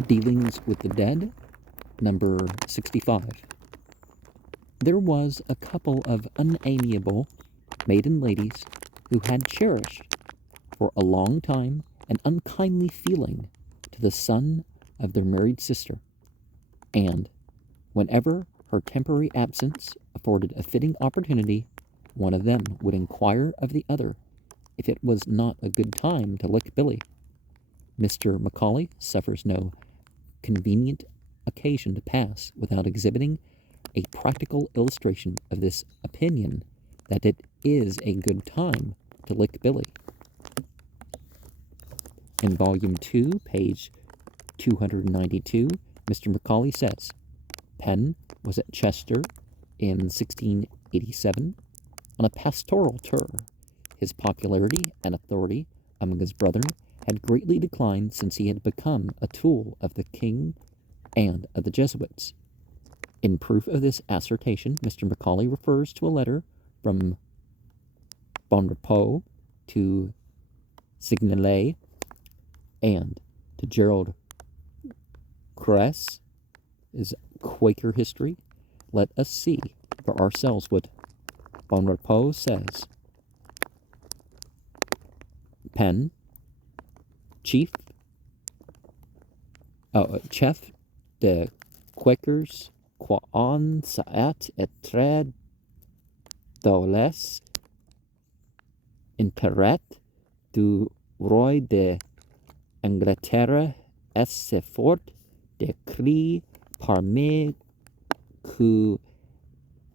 Dealings with the Dead, number 65. There was a couple of unamiable maiden ladies who had cherished for a long time an unkindly feeling to the son of their married sister, and whenever her temporary absence afforded a fitting opportunity, one of them would inquire of the other if it was not a good time to lick Billy. Mr. Macaulay suffers no convenient occasion to pass without exhibiting a practical illustration of this opinion that it is a good time to lick Billy. In Volume 2, page 292, Mr. Macaulay says, Penn was at Chester in 1687 on a pastoral tour. His popularity and authority among his brethren had greatly declined since he had become a tool of the king and of the Jesuits. In proof of this assertion, Mr. Macaulay refers to a letter from Bonrepaux to Signalet and to Gerald Cress, his Quaker history. Let us see for ourselves what Bonrepaux says. Penn, chef de Quakers quan saat et très doles interet du roi de Angleterre et se fort de cri parmi que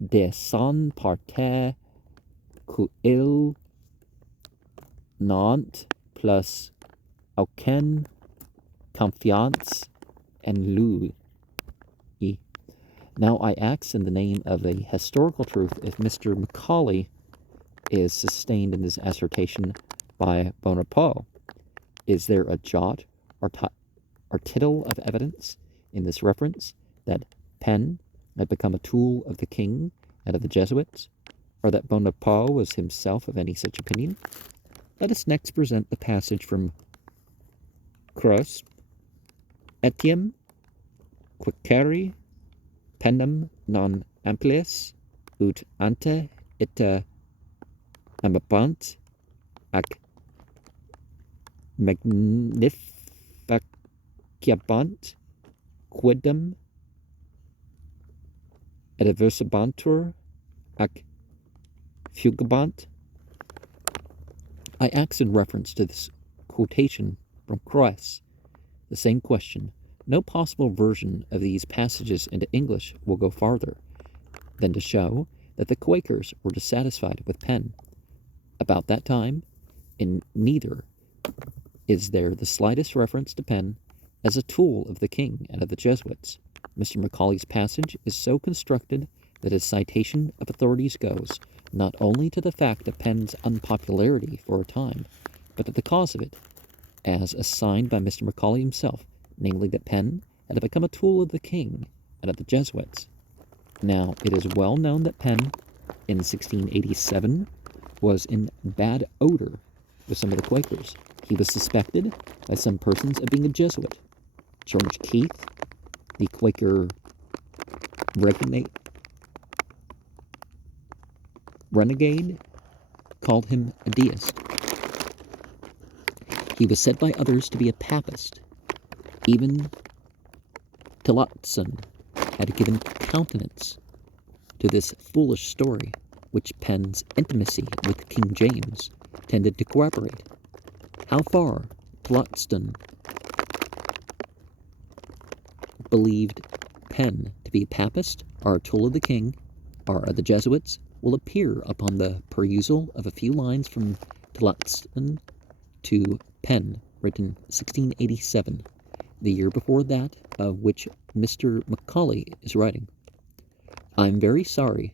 de son parte que il n'ont plus aucune confiance en lui. Now I ask in the name of a historical truth if Mr. Macaulay is sustained in his assertion by Bonrepaux. Is there a jot or tittle of evidence in this reference that Penn had become a tool of the king and of the Jesuits, or that Bonrepaux was himself of any such opinion? Let us next present the passage from Cross, Etiam quicere pennem non amplius ut ante ita amabant ac magnificabant quidem et aversabantur ac fugabant. I ask in reference to this quotation from Cross the same question. No possible version of these passages into English will go farther than to show that the Quakers were dissatisfied with Penn. About that time, in neither is there the slightest reference to Penn as a tool of the king and of the Jesuits. Mr. Macaulay's passage is so constructed that his citation of authorities goes not only to the fact of Penn's unpopularity for a time, but to the cause of it, as assigned by Mr. Macaulay himself, namely that Penn had become a tool of the king and of the Jesuits. Now, it is well known that Penn, in 1687, was in bad odor with some of the Quakers. He was suspected by some persons of being a Jesuit. George Keith, the Quaker renegade, called him a deist. He was said by others to be a papist. Even Tillotson had given countenance to this foolish story, which Penn's intimacy with King James tended to corroborate. How far Tillotson believed Penn to be a papist or a tool of the king or of the Jesuits will appear upon the perusal of a few lines from Tillotson to Penn, written 1687, the year before that of which Mr. Macaulay is writing. I am very sorry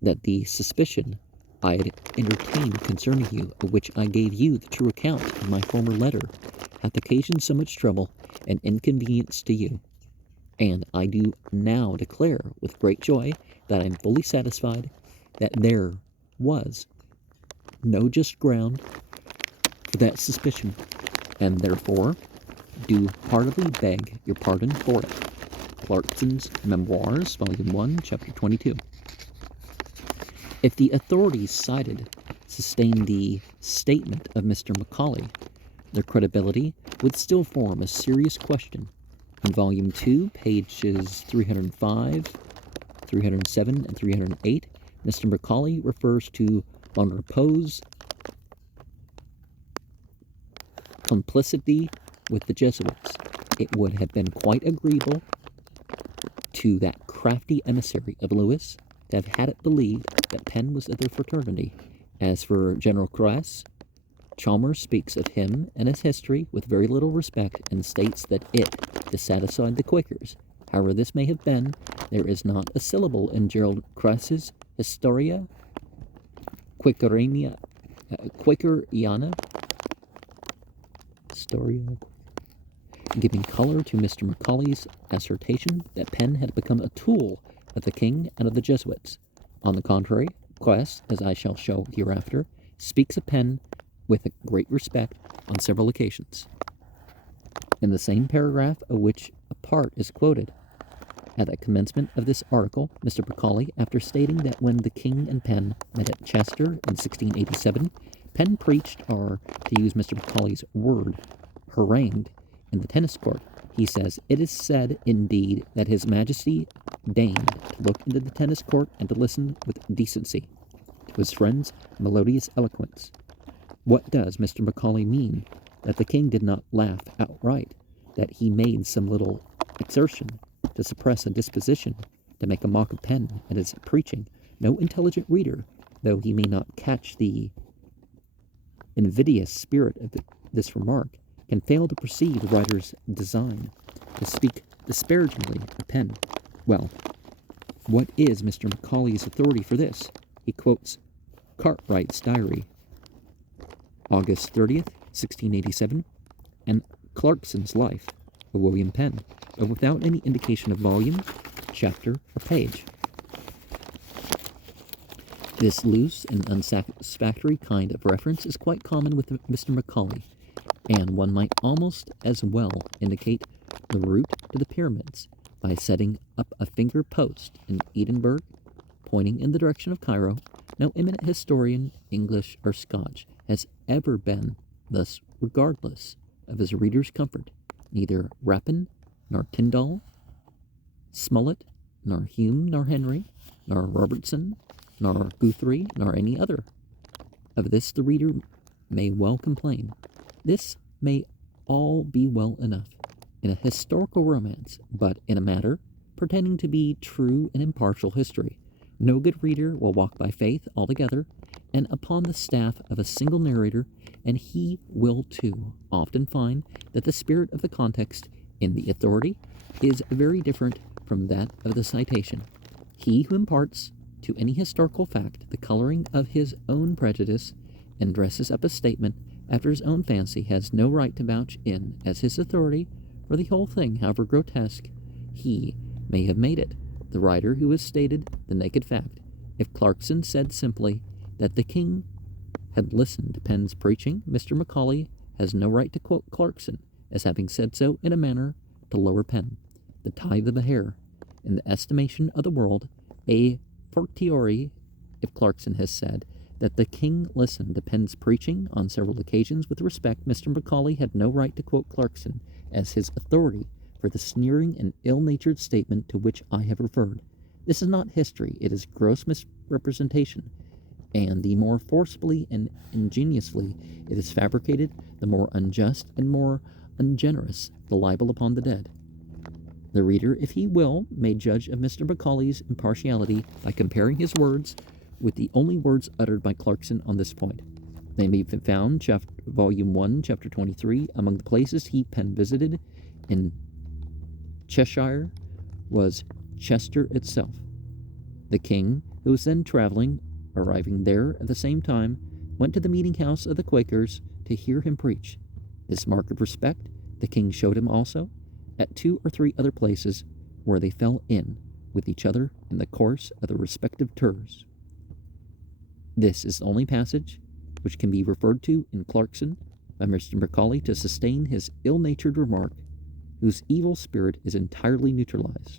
that the suspicion I had entertained concerning you, of which I gave you the true account in my former letter, hath occasioned so much trouble and inconvenience to you. And I do now declare with great joy that I am fully satisfied that there was no just ground for that suspicion, and therefore do heartily beg your pardon for it. Clarkson's Memoirs, Volume 1, Chapter 22. If the authorities cited sustained the statement of Mr. Macaulay, their credibility would still form a serious question. In Volume 2, pages 305, 307, and 308, Mr. Macaulay refers to Bonrepaux's complicity with the Jesuits. It would have been quite agreeable to that crafty emissary of Lewis to have had it believed that Penn was of their fraternity. As for General Croix, Chalmers speaks of him and his history with very little respect and states that it dissatisfied the Quakers. However this may have been, there is not a syllable in Gerald Croix's Historia Quakeriana giving color to Mr. Macaulay's assertion that Penn had become a tool of the king and of the Jesuits. On the contrary, Quest, as I shall show hereafter, speaks of Penn with a great respect on several occasions. In the same paragraph of which a part is quoted, at the commencement of this article, Mr. Macaulay, after stating that when the king and Penn met at Chester in 1687, Penn preached, or, to use Mr. Macaulay's word, harangued, in the tennis court, he says, "It is said, indeed, that His Majesty deigned to look into the tennis court and to listen with decency to his friend's melodious eloquence." What does Mr. Macaulay mean? That the king did not laugh outright, that he made some little exertion to suppress a disposition to make a mock of Penn and his preaching? No intelligent reader, though he may not catch the invidious spirit of this remark, can fail to perceive the writer's design to speak disparagingly of Penn. Well, what is Mr. Macaulay's authority for this? He quotes Cartwright's diary, August 30th, 1687, and Clarkson's life of William Penn, but without any indication of volume, chapter, or page. This loose and unsatisfactory kind of reference is quite common with Mr. Macaulay, and one might almost as well indicate the route to the pyramids by setting up a finger post in Edinburgh, pointing in the direction of Cairo. No eminent historian, English or Scotch, has ever been thus regardless of his reader's comfort. Neither Rapin, nor Tyndall, Smollett, nor Hume, nor Henry, nor Robertson, nor Guthrie, nor any other. Of this the reader may well complain. This may all be well enough in a historical romance, but in a matter pretending to be true and impartial history, no good reader will walk by faith altogether and upon the staff of a single narrator, and he will too often find that the spirit of the context in the authority is very different from that of the citation. He who imparts to any historical fact the coloring of his own prejudice and dresses up a statement after his own fancy has no right to vouch in as his authority for the whole thing, however grotesque he may have made it. The writer who has stated the naked fact, if Clarkson said simply that the king had listened to Penn's preaching, Mr. Macaulay has no right to quote Clarkson as having said so in a manner to lower Penn, the tithe of a hair, in the estimation of the world, a fortiori if Clarkson has said that the king listened to Penn's preaching on several occasions with respect. Mr. Macaulay had no right to quote Clarkson as his authority for the sneering and ill-natured statement to which I have referred. This is not history, it is gross misrepresentation, and the more forcibly and ingeniously it is fabricated, the more unjust and more ungenerous the libel upon the dead. The reader, if he will, may judge of Mr. Macaulay's impartiality by comparing his words with the only words uttered by Clarkson on this point. They may be found, Volume 1, Chapter 23, among the places Penn visited in Cheshire was Chester itself. The king, who was then traveling, arriving there at the same time, went to the meeting house of the Quakers to hear him preach. This mark of respect the king showed him also at 2 or 3 other places where they fell in with each other in the course of their respective tours. This is the only passage which can be referred to in Clarkson by Mr. Macaulay to sustain his ill-natured remark, whose evil spirit is entirely neutralized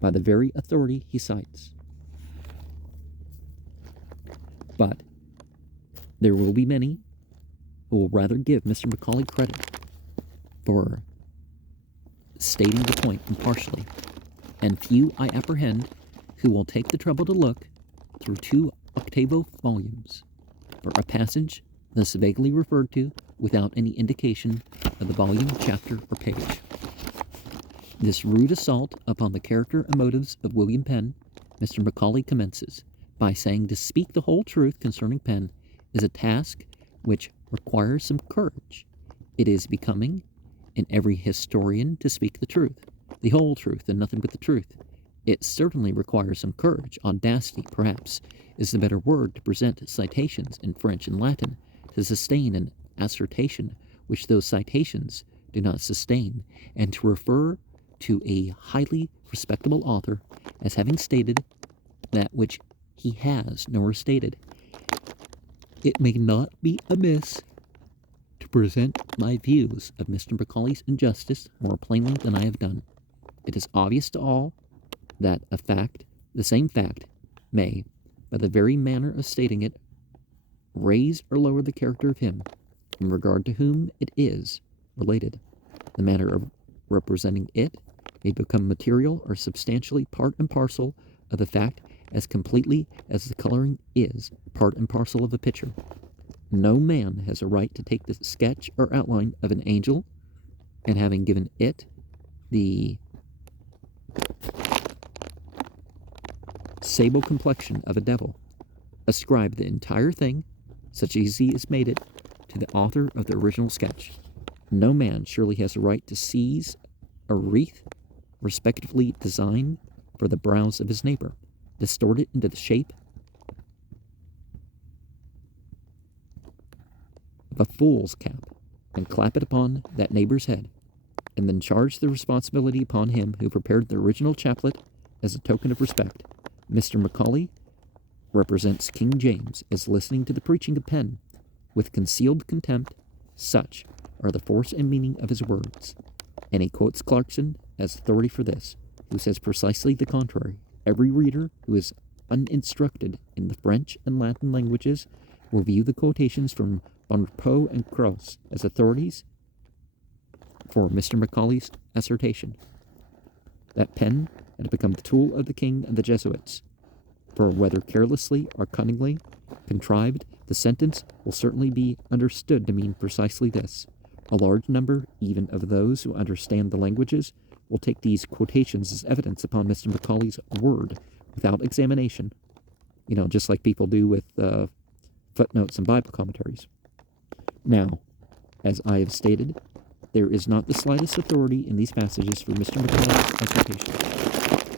by the very authority he cites. But there will be many who will rather give Mr. Macaulay credit for stating the point impartially, and few I apprehend who will take the trouble to look through 2 octavo volumes for a passage thus vaguely referred to without any indication of the volume, chapter, or page. This rude assault upon the character and motives of William Penn, Mr. Macaulay commences by saying to speak the whole truth concerning Penn is a task which requires some courage. It is becoming in every historian to speak the truth, the whole truth, and nothing but the truth. It certainly requires some courage. Audacity, perhaps, is the better word to present citations in French and Latin, to sustain an assertion which those citations do not sustain, and to refer to a highly respectable author as having stated that which he has nowhere stated. It may not be amiss to present my views of Mr. Macaulay's injustice more plainly than I have done. It is obvious to all that a fact, the same fact, may, by the very manner of stating it, raise or lower the character of him in regard to whom it is related. The manner of representing it may become material or substantially part and parcel of the fact as completely as the coloring is part and parcel of the picture. No man has a right to take the sketch or outline of an angel, and having given it the sable complexion of a devil, ascribe the entire thing, such as he has made it, to the author of the original sketch. No man surely has a right to seize a wreath respectively designed for the brows of his neighbor, distort it into the shape of a fool's cap, and clap it upon that neighbor's head, and then charge the responsibility upon him who prepared the original chaplet as a token of respect. Mr. Macaulay represents King James as listening to the preaching of Penn with concealed contempt. Such are the force and meaning of his words. And he quotes Clarkson as authority for this, who says precisely the contrary. Every reader who is uninstructed in the French and Latin languages will view the quotations from Bonrepaux and Croce as authorities for Mr. Macaulay's assertion that Penn had become the tool of the king and the Jesuits. For whether carelessly or cunningly contrived, the sentence will certainly be understood to mean precisely this. A large number, even of those who understand the languages, will take these quotations as evidence upon Mr. Macaulay's word without examination, just like people do with footnotes and Bible commentaries. Now, as I have stated, there is not the slightest authority in these passages for Mr. Macaulay's assertion.